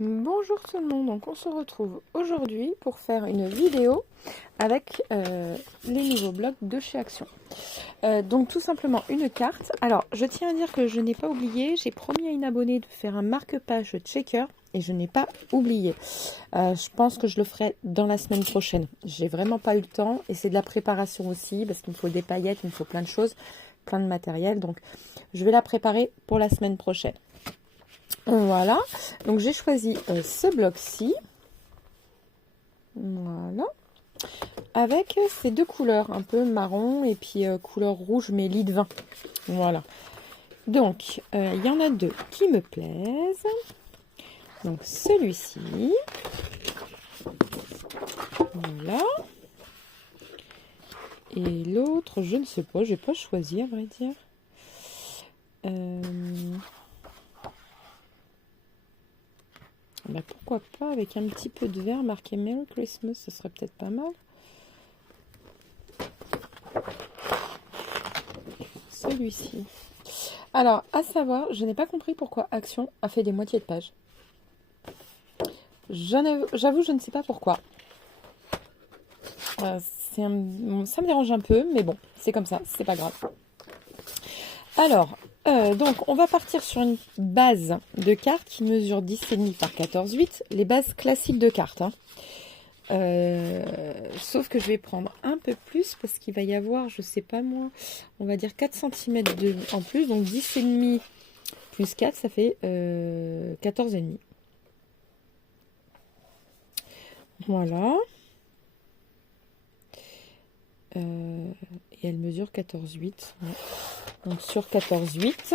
Bonjour tout le monde, donc on se retrouve aujourd'hui pour faire une vidéo avec les nouveaux blocs de chez Action. Donc tout simplement une carte. Alors je tiens à dire que je n'ai pas oublié, j'ai promis à une abonnée de faire un marque-page checker et je n'ai pas oublié. Je pense que je le ferai dans la semaine prochaine. J'ai vraiment pas eu le temps et c'est de la préparation aussi parce qu'il me faut des paillettes, il me faut plein de choses, plein de matériel. Donc je vais la préparer pour la semaine prochaine. Voilà, donc j'ai choisi ce bloc-ci, voilà, avec ces deux couleurs, un peu marron et puis couleur rouge mais lit de vin, voilà. Donc, il y en a deux qui me plaisent, donc celui-ci, voilà, et l'autre, je ne sais pas, je n'ai pas choisi à vrai dire. Bah pourquoi pas avec un petit peu de vert marqué Merry Christmas, ce serait peut-être pas mal. Celui-ci. Alors, à savoir, je n'ai pas compris pourquoi Action a fait des moitiés de page. J'avoue, je ne sais pas pourquoi. Ça me dérange un peu, mais bon, c'est comme ça, c'est pas grave. Alors, donc, on va partir sur une base de cartes qui mesure 10,5 par 14,8. Les bases classiques de cartes. Hein. Sauf que je vais prendre un peu plus parce qu'il va y avoir, je sais pas moi, on va dire 4 cm en plus. Donc 10,5 plus 4, ça fait 14,5. Voilà. Et elle mesure 14,8. Ouais. Donc sur 14,8.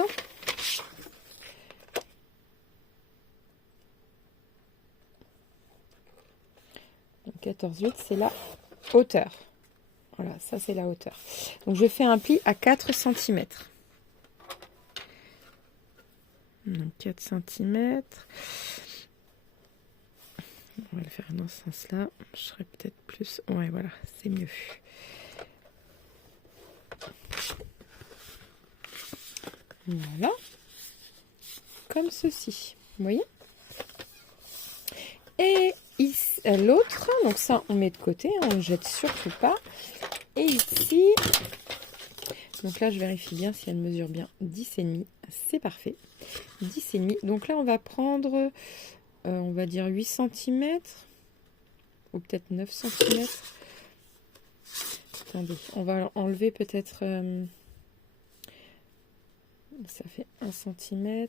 14,8, c'est la hauteur. Voilà, ça c'est la hauteur. Donc je fais un pli à 4 cm. Donc 4 cm. On va le faire dans ce sens-là. Je serais peut-être plus... Ouais, voilà, c'est mieux. Voilà. Comme ceci. Vous voyez? Et ici, l'autre, donc ça, on met de côté. On ne jette surtout pas. Et ici... Donc là, je vérifie bien si elle mesure bien 10,5. C'est parfait. 10,5. Donc là, on va prendre... on va dire 8 cm ou peut-être 9 cm. Attendez, on va enlever peut-être... ça fait 1 cm.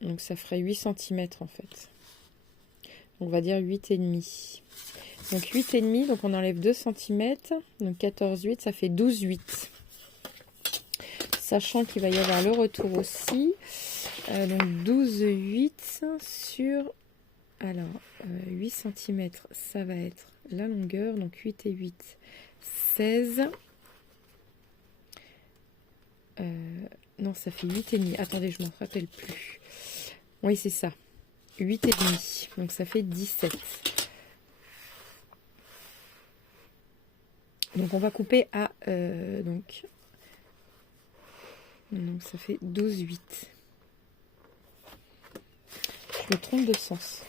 Donc ça ferait 8 cm en fait. On va dire 8,5. Donc 8,5, donc on enlève 2 cm. Donc 14,8, ça fait 12,8. Sachant qu'il va y avoir le retour aussi. Donc 12,8 sur... Alors, 8 cm, ça va être la longueur. Donc 8 et 8, 16. Non, ça fait 8,5. Attendez, je m'en rappelle plus. Oui, c'est ça. 8,5. Donc ça fait 17. Donc on va couper à... donc ça fait 12,8. Je me trompe de sens.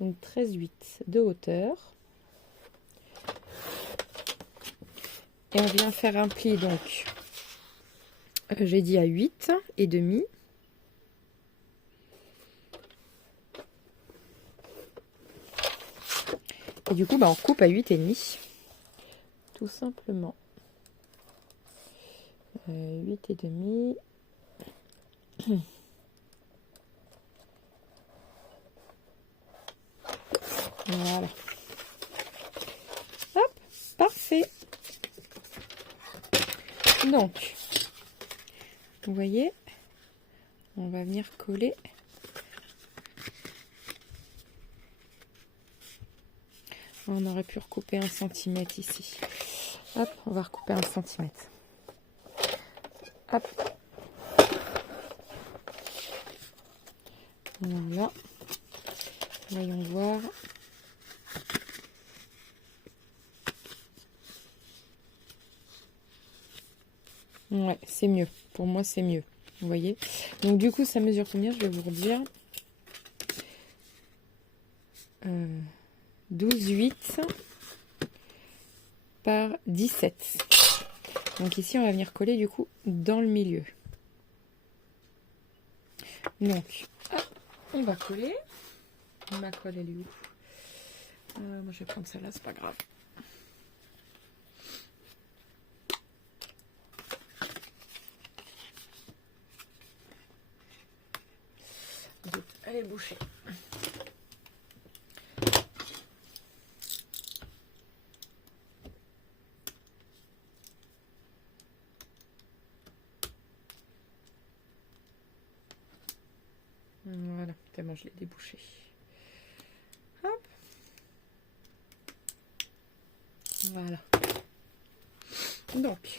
Donc 13,8 de hauteur. Et on vient faire un pli donc... j'ai dit à 8 et demi. Et du coup, bah, on coupe à 8 et demi. Tout simplement. 8 et demi. Voilà. Hop, parfait. Donc, vous voyez, on va venir coller. On aurait pu recouper 1 cm ici. Hop, on va recouper 1 cm. Hop. Voilà. Voyons voir. Ouais, c'est mieux. Pour moi, c'est mieux. Vous voyez. Donc, du coup, ça mesure combien? Je vais vous redire. 12,8 par 17. Donc ici, on va venir coller du coup dans le milieu. Donc, hop, on va coller. Ma colle, elle est où? Moi, je vais prendre celle-là, c'est pas grave. Elle est bouchée. Voilà, tellement je l'ai débouché. Hop. Voilà. Donc.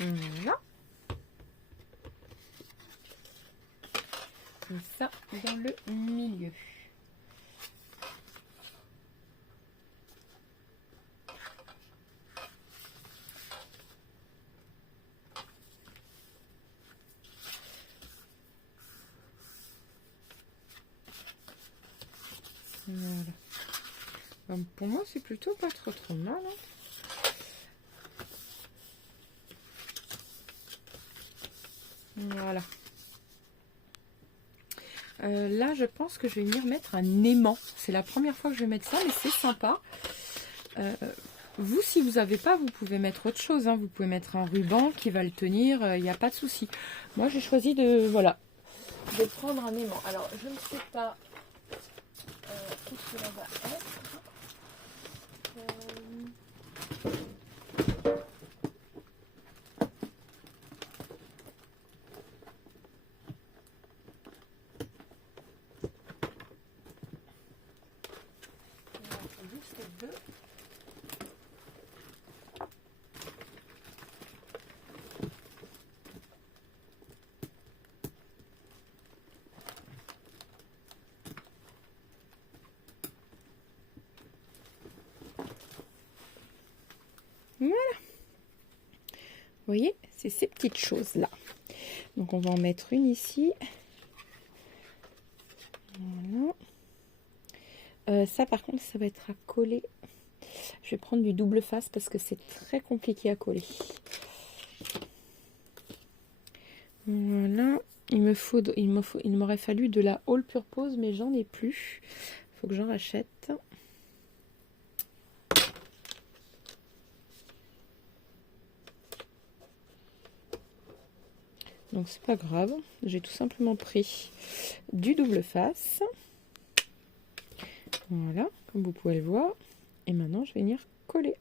Voilà. Et ça dans le milieu. Voilà. Donc pour moi, c'est plutôt pas trop mal. Hein. Voilà. Là, je pense que je vais venir mettre un aimant. C'est la première fois que je vais mettre ça, mais c'est sympa. Vous, si vous n'avez pas, vous pouvez mettre autre chose. Hein. Vous pouvez mettre un ruban qui va le tenir. Il n'y a pas de souci. Moi, j'ai choisi de, voilà, de prendre un aimant. Alors, je ne sais pas où cela va être. Juste deux. Voilà. Vous voyez, c'est ces petites choses-là. Donc, on va en mettre une ici. Voilà. Ça, par contre, ça va être à coller. Je vais prendre du double face parce que c'est très compliqué à coller. Voilà. Il m'aurait fallu de la All Purpose, mais j'en ai plus. Il faut que j'en rachète. Donc c'est pas grave, j'ai tout simplement pris du double face. Voilà, comme vous pouvez le voir. Et maintenant je vais venir coller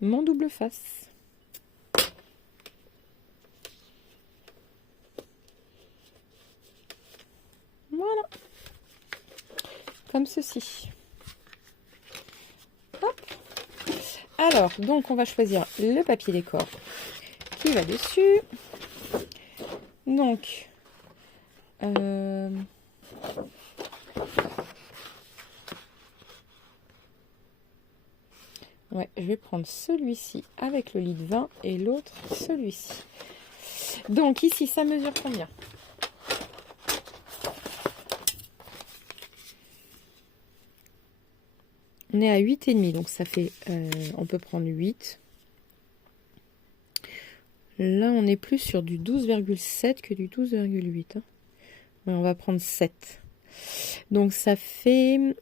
mon double face. Voilà, comme ceci. Hop. Alors, donc on va choisir le papier décor qui va dessus. Donc, ouais, je vais prendre celui-ci avec le lit de vin et l'autre celui-ci. Donc ici, ça mesure combien? On est à 8,5, donc ça fait, on peut prendre 8. Là, on est plus sur du 12,7 que du 12,8. Hein. On va prendre 7. Donc, ça fait...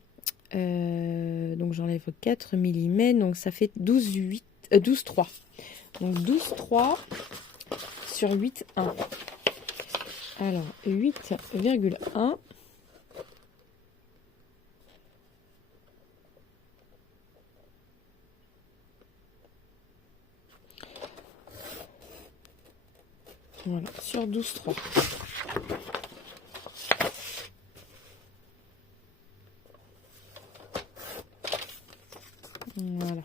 donc, j'enlève 4 mm. Donc, ça fait 12,3. Donc, 12,3 sur 8,1. Alors, 8,1. Voilà, sur 12,3. Voilà.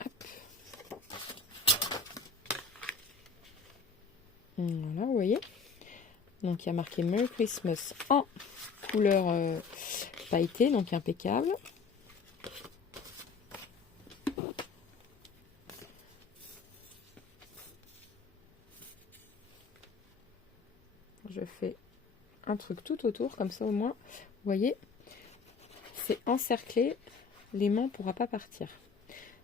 Hop. Voilà, vous voyez. Donc il y a marqué Merry Christmas en couleur pailletée, donc impeccable. Je fais un truc tout autour, comme ça au moins, vous voyez, c'est encerclé, l'aimant ne pourra pas partir.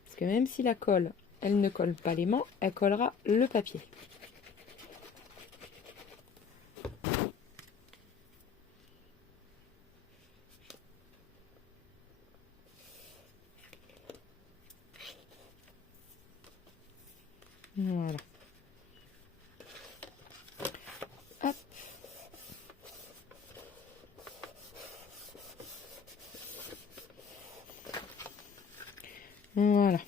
Parce que même si la colle, elle ne colle pas l'aimant, elle collera le papier. Voilà. Hop. Voilà.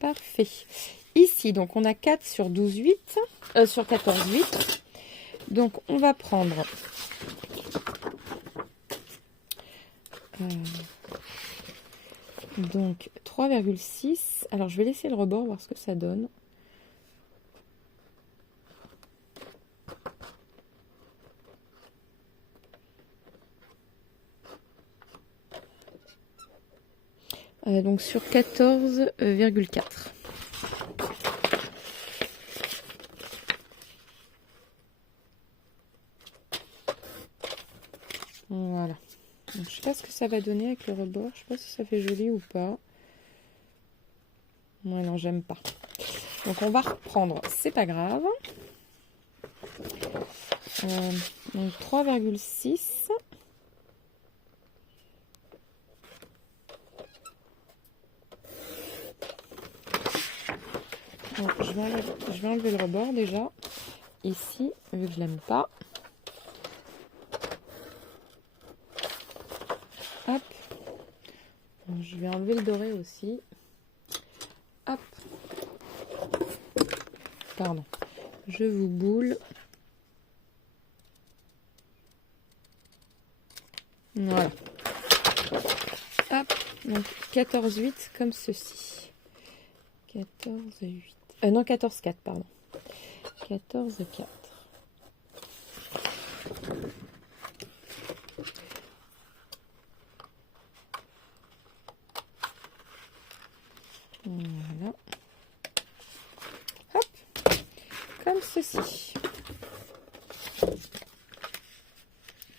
Parfait. Ici, donc on a 4 sur 12, 8, sur 14, 8. Donc on va prendre donc 3,6. Alors je vais laisser le rebord voir ce que ça donne. Donc sur 14,4. Voilà. Donc, je sais pas ce que ça va donner avec le rebord. Je sais pas si ça fait joli ou pas. Ouais, non, j'aime pas. Donc on va reprendre. C'est pas grave. Donc 3,6. Je vais enlever le rebord déjà. Ici, vu que je l'aime pas. Hop. Je vais enlever le doré aussi. Hop. Pardon. Je vous boule. Voilà. Hop. Donc 14,8 comme ceci. 14,8. Non, 14,4, pardon. 14,4. Voilà. Hop. Comme ceci.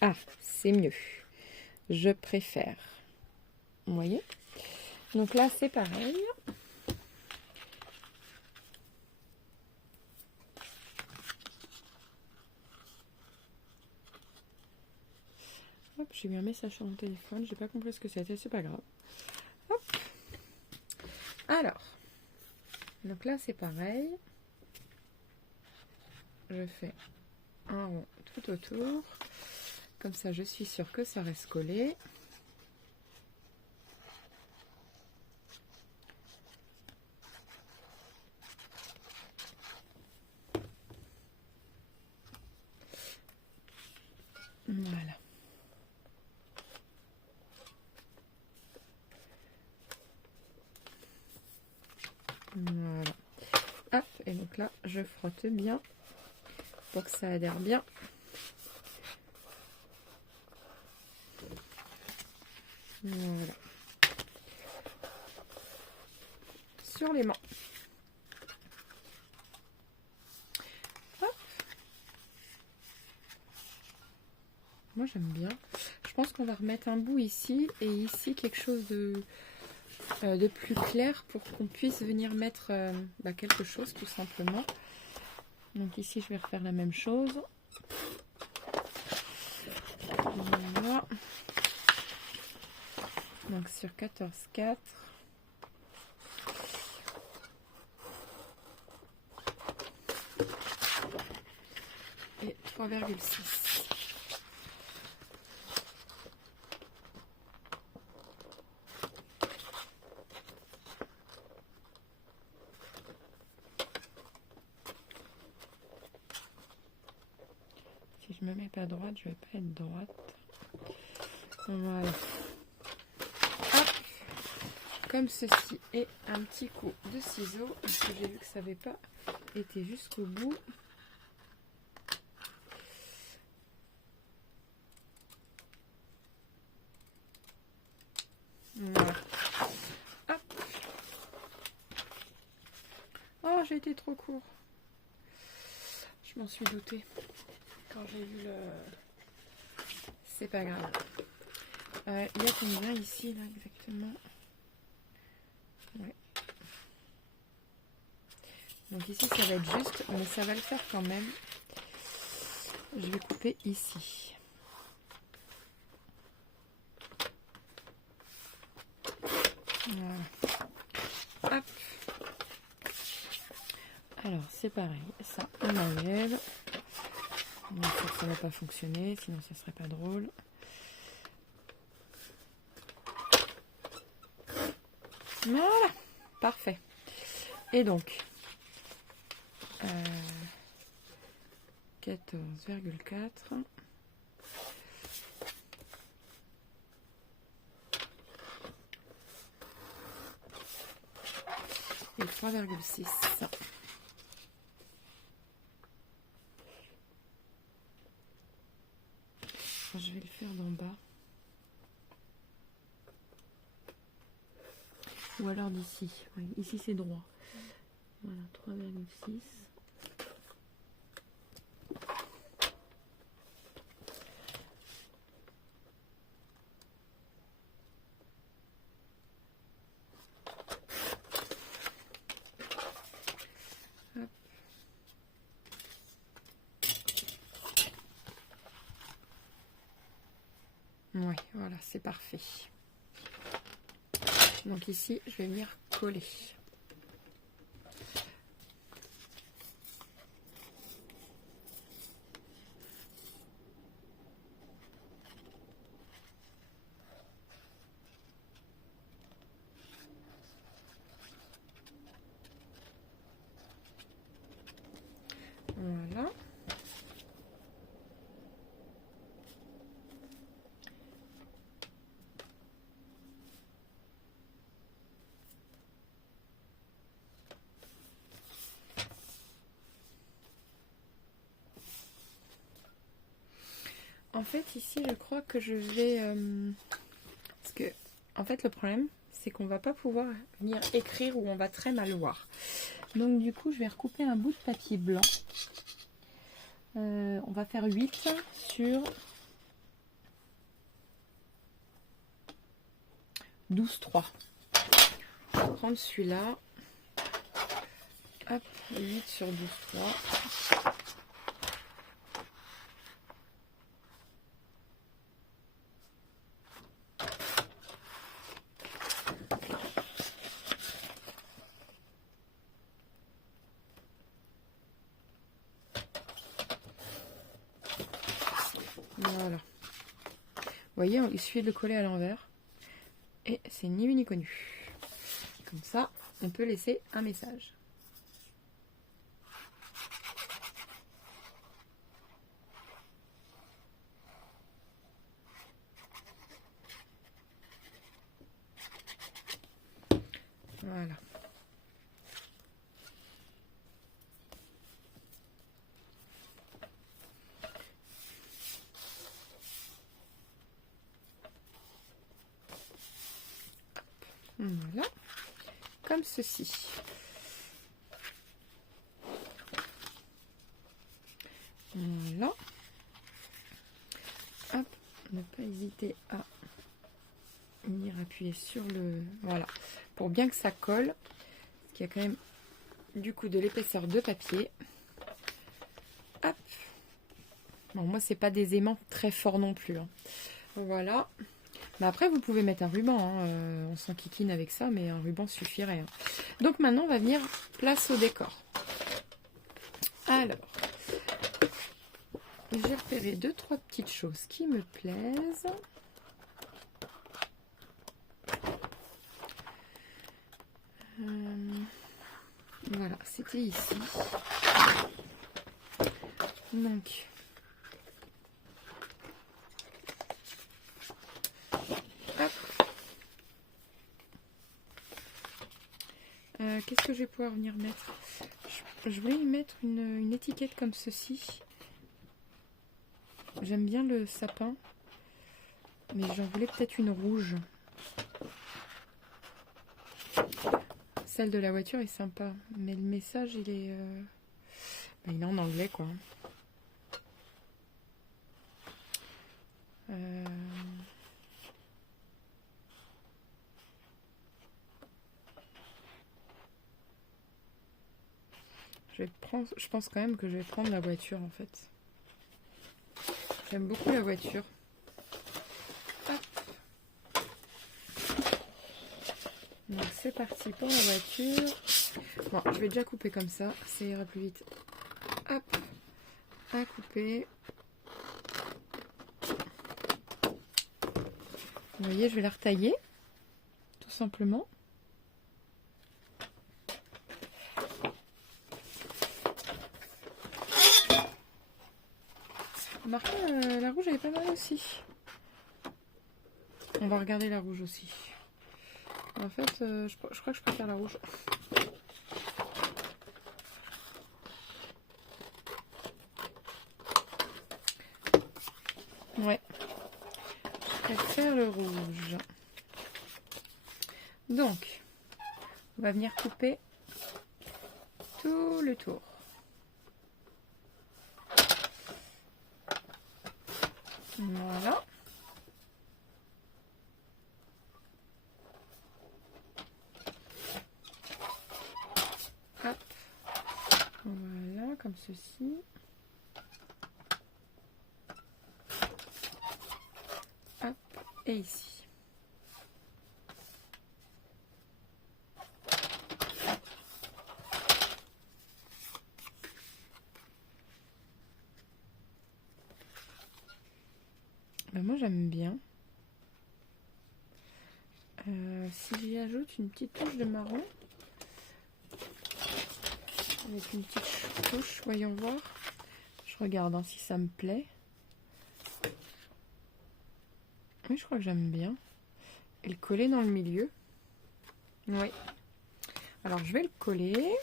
Ah, c'est mieux. Je préfère. Vous voyez? Donc là, c'est pareil. Hop, j'ai eu un message sur mon téléphone. J'ai pas compris ce que c'était. C'est pas grave. Hop. Alors. Donc là, c'est pareil. Je fais un rond tout autour. Comme ça, je suis sûre que ça reste collé. Voilà. Voilà. Hop, et donc là, je frotte bien pour que ça adhère bien. Voilà. Sur les mains. Hop. Moi, j'aime bien. Je pense qu'on va remettre un bout ici et ici quelque chose de plus clair pour qu'on puisse venir mettre quelque chose tout simplement. Donc ici, je vais refaire la même chose. Voilà. Donc sur 14,4. Et 3,6. Si je me mets pas droite, je vais pas être droite. Voilà. Hop. comme ceci. Et un petit coup de ciseaux, parce que j'ai vu que ça n'avait pas été jusqu'au bout. Voilà. Hop. Oh, j'ai été trop court. Je m'en suis doutée quand j'ai vu le... C'est pas grave. Il y a combien ici, là, exactement? Ouais. Donc ici, ça va être juste, mais ça va le faire quand même. Je vais couper ici. Voilà. Hop. Alors, c'est pareil. Ça, on enlève. Bien sûr, ça ne va pas fonctionner, sinon ça serait pas drôle. Voilà. Parfait. Et donc, 14,4. Et 3,6. Je vais le faire d'en bas. Ou alors d'ici. Oui, ici c'est droit. Voilà, 3,6. Oui, voilà, c'est parfait. Donc ici, je vais venir coller. Voilà. En fait, ici, je crois que je vais... parce que, en fait, le problème, c'est qu'on va pas pouvoir venir écrire ou on va très mal voir. Donc, du coup, je vais recouper un bout de papier blanc. On va faire 8 sur 12,3. Je vais prendre celui-là. Hop, 8 sur 12,3. Voilà. Vous voyez, il suffit de le coller à l'envers. Et c'est ni vu ni connu. Comme ça, on peut laisser un message. Voilà. Voilà. Comme ceci. Voilà. Hop. Ne pas hésiter à venir appuyer sur le... Voilà. Pour bien que ça colle. Parce qu'il y a quand même du coup de l'épaisseur de papier. Hop. Bon, moi, c'est pas des aimants très forts non plus. Hein. Voilà. Mais après, vous pouvez mettre un ruban. Hein. On s'enquiquine avec ça, mais un ruban suffirait. Hein. Donc maintenant, on va venir place au décor. Alors, j'ai repéré 2-3 petites choses qui me plaisent. Voilà, c'était ici. Donc, hop. qu'est-ce que je vais pouvoir venir mettre? Je voulais y mettre une étiquette comme ceci. J'aime bien le sapin, mais j'en voulais peut-être une rouge. Celle de la voiture est sympa, mais le message il est en anglais quoi. Je pense quand même que je vais prendre la voiture en fait. J'aime beaucoup la voiture. Hop. Donc c'est parti pour la voiture. Bon, je vais déjà couper comme ça ira plus vite. Hop, à couper. Vous voyez, je vais la retailler, tout simplement. Remarquez, la rouge elle est pas mal aussi. On va regarder la rouge aussi. En fait, je crois que je préfère la rouge. Ouais, je préfère le rouge. Donc, on va venir couper tout le tour. Voilà. Hop. Voilà, comme ceci. Hop, et ici. Ben moi j'aime bien. Si j'y ajoute une petite touche de marron, avec une petite touche, voyons voir. Je regarde si ça me plaît. Oui, je crois que j'aime bien. Et le coller dans le milieu. Oui. Alors je vais le coller.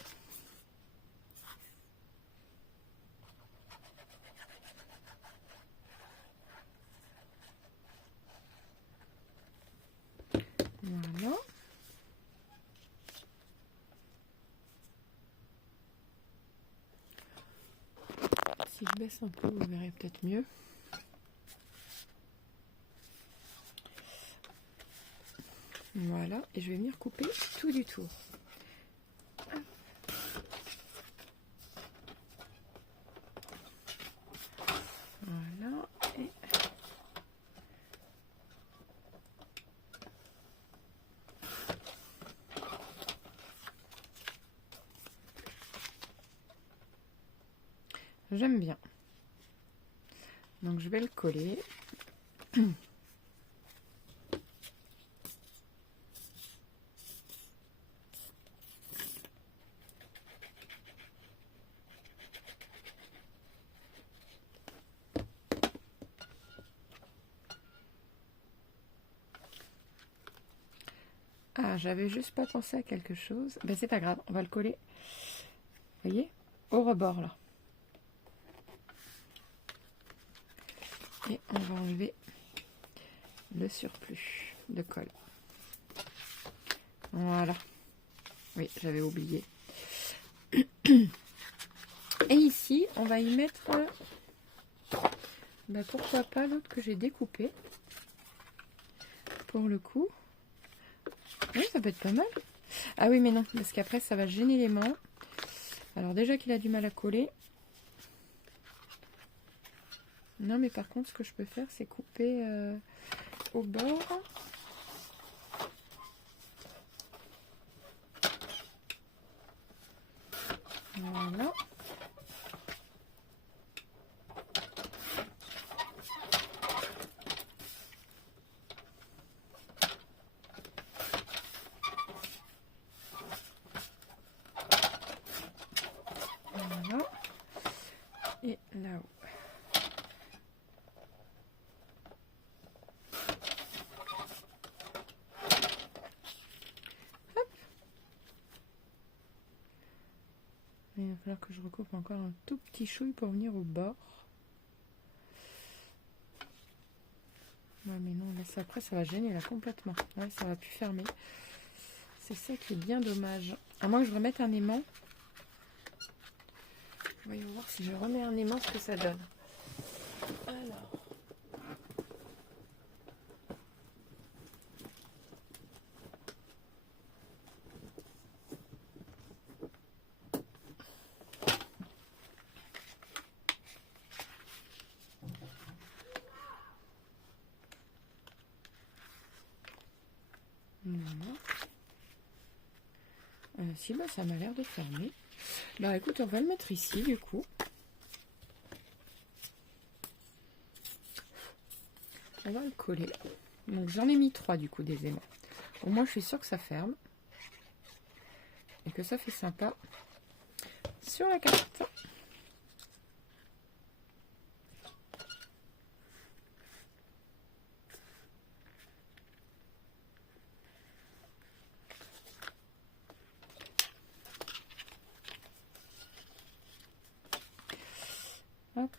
Voilà. Si je baisse un peu, vous verrez peut-être mieux. Voilà, et je vais venir couper tout du tour. Voilà, et j'aime bien. Donc je vais le coller. Ah, j'avais juste pas pensé à quelque chose. Ben c'est pas grave, on va le coller. Vous voyez, au rebord là. Et on va enlever le surplus de colle. Voilà. Oui, j'avais oublié. Et ici, on va y mettre, ben pourquoi pas l'autre que j'ai découpé. Pour le coup. Oui, ça peut être pas mal. Ah oui, mais non, parce qu'après, ça va gêner les mains. Alors déjà qu'il a du mal à coller. Non, mais par contre, ce que je peux faire, c'est couper au bord. Voilà. Voilà. Et là-haut. Il va falloir que je recoupe encore un tout petit chouille pour venir au bord. Ouais, mais non, là, après, ça va gêner là complètement. Ouais, ça va plus fermer. C'est ça qui est bien dommage. À moins que je remette un aimant. Voyons voir si je remets un aimant, ce que ça donne. Alors. Voilà. Si, bah, ça m'a l'air de fermer. Bah écoute, on va le mettre ici du coup. On va le coller. Donc j'en ai mis 3 du coup des aimants. Au moins je suis sûre que ça ferme. Et que ça fait sympa sur la carte. Hop.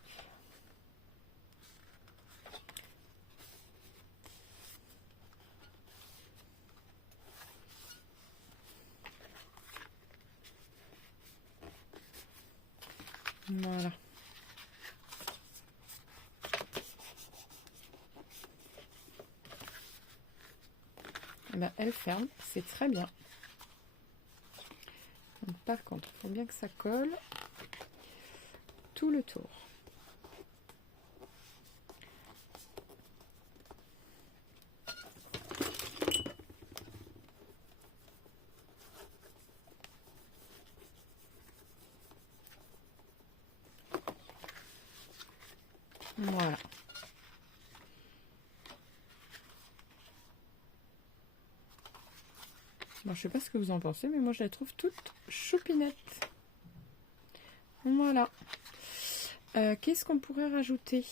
Voilà. Et ben, elle ferme, c'est très bien. Donc, par contre, il faut bien que ça colle tout le tour. Voilà. Bon, je sais pas ce que vous en pensez, mais moi je la trouve toute choupinette. Voilà. Qu'est-ce qu'on pourrait rajouter?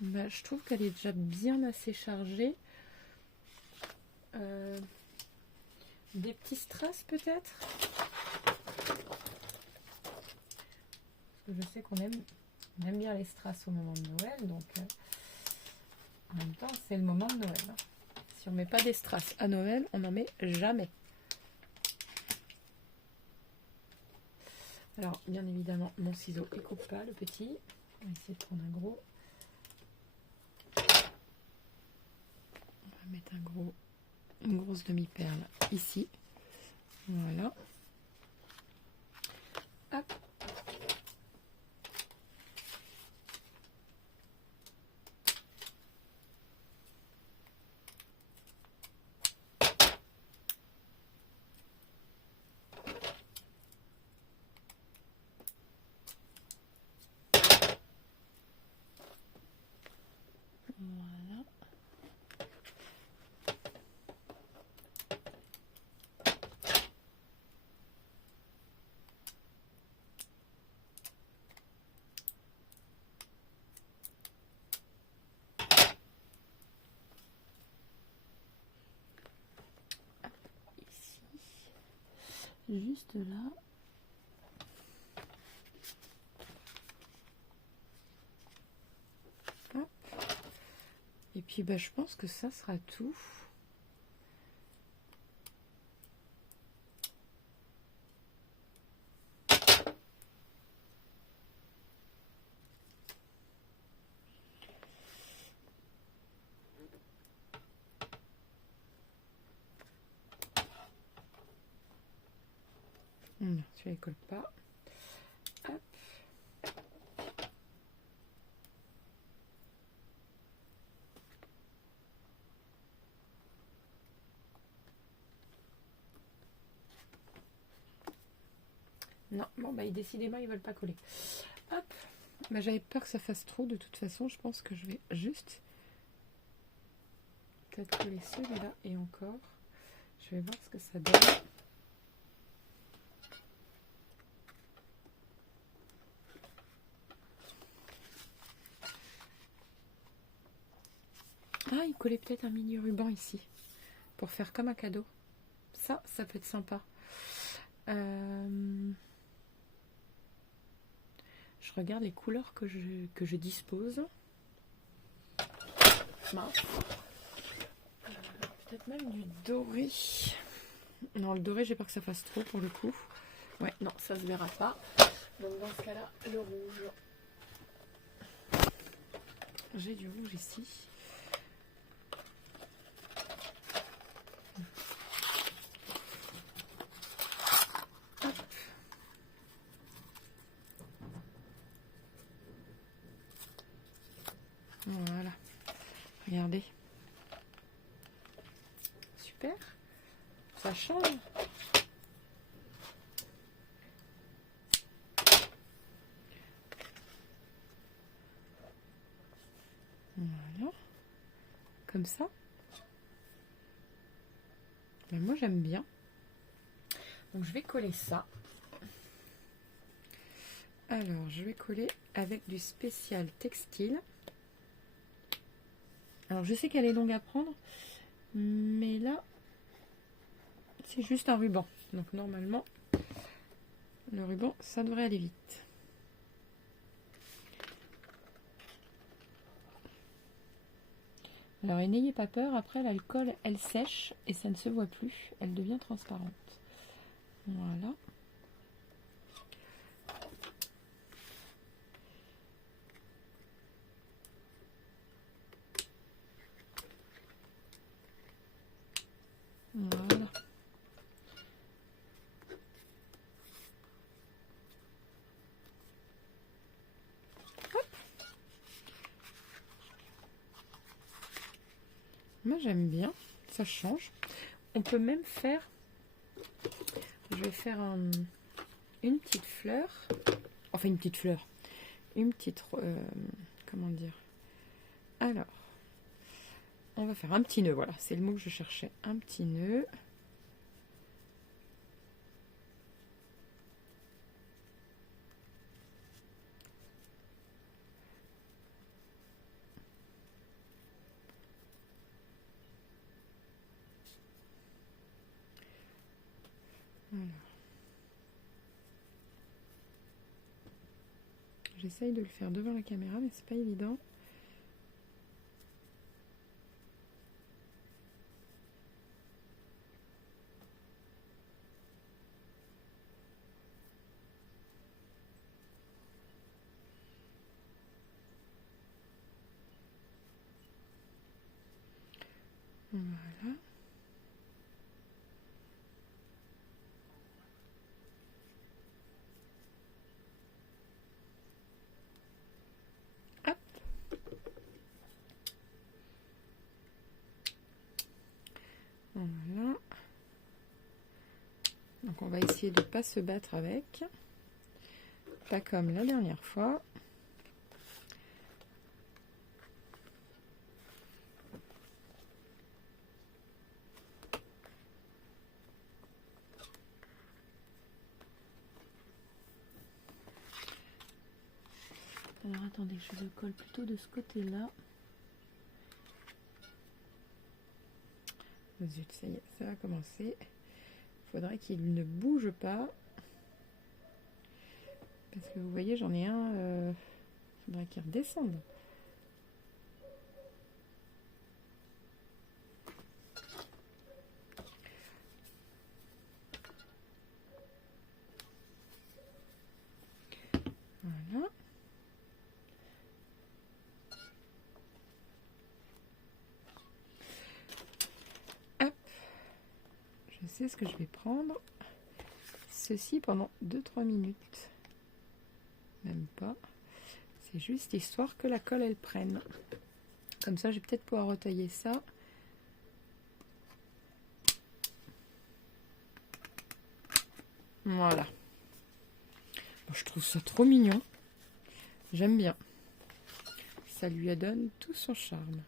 Bah, je trouve qu'elle est déjà bien assez chargée. Des petits strass peut-être? Parce que je sais qu'on aime bien les strass au moment de Noël, donc en même temps c'est le moment de Noël. Hein. Si on met pas des strass à Noël, on n'en met jamais. Alors bien évidemment mon ciseau il coupe pas le petit. On va essayer de prendre un gros. On va mettre une grosse demi-perle ici. Voilà. Hop. Voilà. Ici. Juste là. Hop. Et puis bah, je pense que ça sera tout. Non, celui-là il colle pas. Hop. Non, bon bah décidément ils veulent pas coller. Hop. Bah, j'avais peur que ça fasse trop de toute façon. Je pense que je vais juste peut-être coller celui-là et encore. Je vais voir ce que ça donne. Ah, il collait peut-être un mini ruban ici pour faire comme un cadeau. Ça peut être sympa. Je regarde les couleurs que je dispose. Mince. Peut-être même du doré. Non, le doré, j'ai peur que ça fasse trop pour le coup. Ouais, non, ça se verra pas. Donc dans ce cas-là, le rouge. J'ai du rouge ici. Hop. Voilà. Regardez. Super. Ça change. Voilà. Comme ça. Mais moi j'aime bien. Donc je vais coller ça. Alors je vais coller avec du spécial textile. Alors je sais qu'elle est longue à prendre. Mais là, c'est juste un ruban. Donc normalement, le ruban, ça devrait aller vite. Alors, et n'ayez pas peur, après l'alcool, elle sèche et ça ne se voit plus. Elle devient transparente. Voilà. Voilà. Hop. Moi j'aime bien, ça change. On peut même faire, je vais faire une petite fleur, enfin une petite fleur, une petite, comment dire, alors, on va faire un petit nœud, voilà, c'est le mot que je cherchais, un petit nœud. Alors. J'essaye de le faire devant la caméra, mais c'est pas évident. Voilà. Hop. Voilà. Donc on va essayer de ne pas se battre avec. Pas comme la dernière fois. Alors attendez, je le colle plutôt de ce côté-là. Zut, ça y est, ça va commencer. Il faudrait qu'il ne bouge pas. Parce que vous voyez, j'en ai un. Il faudrait qu'il redescende. Voilà. Hop. Je sais ce que je vais prendre. Ceci pendant 2-3 minutes. Même pas. C'est juste histoire que la colle elle prenne. Comme ça, je vais peut-être pouvoir retailler ça. Voilà. Bon, je trouve ça trop mignon. J'aime bien. Ça lui donne tout son charme.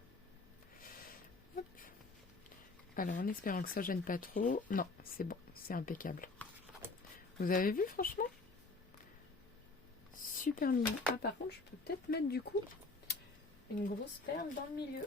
Hop. Alors, en espérant que ça gêne pas trop. Non, c'est bon, c'est impeccable. Vous avez vu, franchement? Super mignon. Ah, par contre, je peux peut-être mettre du coup une grosse perle dans le milieu.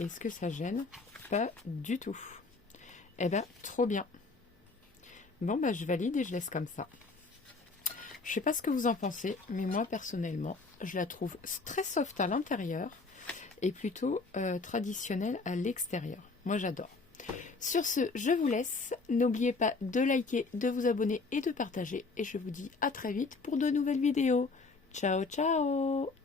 Est-ce que ça gêne? Pas du tout. Eh ben, trop bien. Bon, bah, je valide et je laisse comme ça. Je sais pas ce que vous en pensez, mais moi, personnellement, je la trouve très soft à l'intérieur et plutôt traditionnelle à l'extérieur. Moi, j'adore. Sur ce, je vous laisse. N'oubliez pas de liker, de vous abonner et de partager. Et je vous dis à très vite pour de nouvelles vidéos. Ciao, ciao!